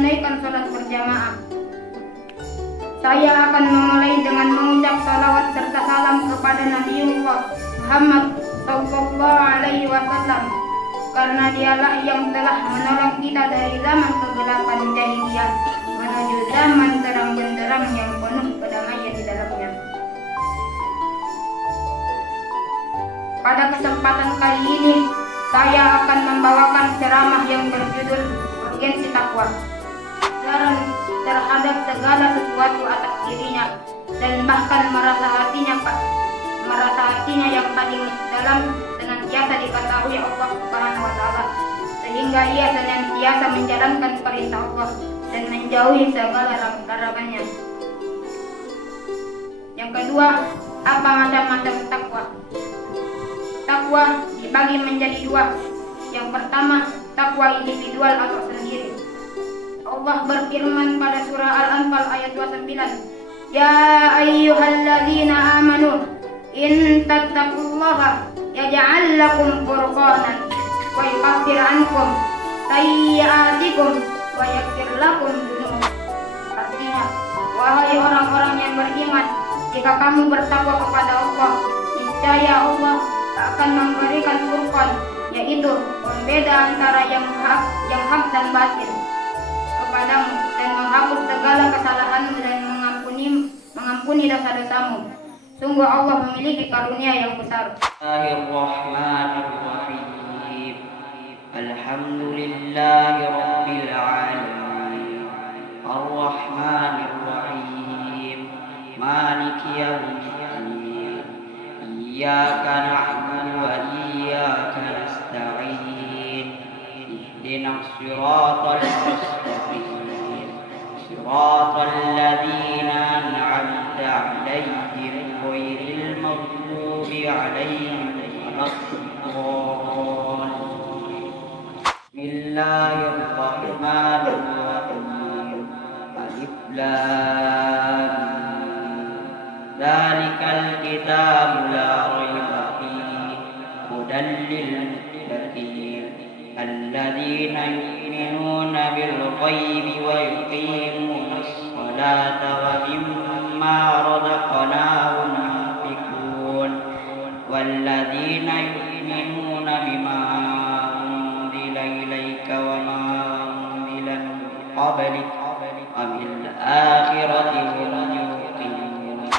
menunaikan salat berjamaah. Saya akan memulai dengan mengucap salawat serta salam kepada Nabiullah Muhammad sallallahu alaihi wasallam, karena dialah yang telah menolong kita dari zaman kegelapan jahiliyah menuju zaman terang benderang yang penuh kedamaian di dalamnya. Pada kesempatan kali ini, saya akan membawakan ceramah yang berjudul urgensi takwa, larang terhadap segala sesuatu atas dirinya dan bahkan merasa hatinya yang paling dalam senantiasa diketahui Allah Subhanahu wa taala, sehingga ia senantiasa menjalankan perintah Allah dan menjauhi segala larangannya. Yang kedua, apa macam-macam takwa? Takwa dibagi menjadi dua. Yang pertama, takwa individual atau sendiri. Allah berfirman pada surah Al-Anfal ayat 29, Ya ayyuhalladzina amanu in tattaqullaha yaj'al lakum furqanan wa yukaffir ankum sayyi'atikum wa yaghfir lakum dzunubakum. Artinya, wahai orang-orang yang beriman, jika kamu bertakwa kepada Allah, niscaya Allah akan memberikan furqan, yaitu pembeda antara yang hak dan batil kepadamu, dan menghapus segala kesalahanmu dan mengampuni dosa-dosamu. Sungguh Allah memiliki karunia yang besar. Bismillahirrahmanirrahim. Alhamdulillahi rabbil alamin. Ar-Rahmanir-Rahim. Maliki yaumiddin. Iyyaka na'budu wa iyyaka nasta'in. Ihdinas siratal mustaqim. Siratal ladzina an'amta 'alaihim ghairil maghdubi 'alaihim waladdallin. Bismillahirrahmanirrahim. Alif lam mim. Dzalikal kitabu la raiba fihi hudan lil muttaqin alladzina yu'minuna bil ghaibi wa yuqimunas salata wa mimma razaqnahum yunfiqun walladzina yu'minuna bima unzila ilayka wa ma unzila min qablik wa bil akhirati hum yuqinun.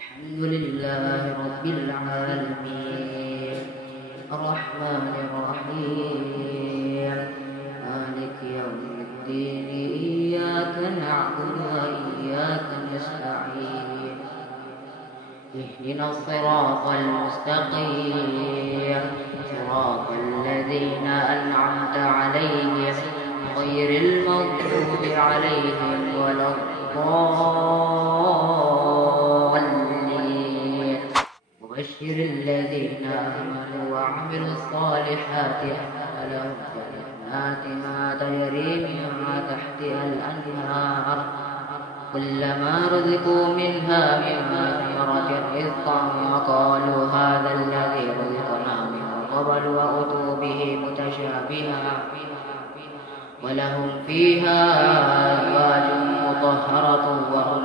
Alhamdulillahi rabbil alamin. Ar-Rahmanir Rahim. Maliki yaumiddin. Iyyaka na'budu wa iyyaka nasta'in. Ihdinas siratal mustaqim. Siratal ladzina an'amta 'alaihim ghairil maghdubi 'alaihim waladdallin. وبشر الذين آمنوا وعملوا الصالحات أن لهم جنات تجري من تحتها الأنهار كلما رزقوا منها من ثمرة رزقا قالوا هذا الذي رزقنا من قبل وأتوا به متشابها ولهم فيها أزواج مطهرة وهم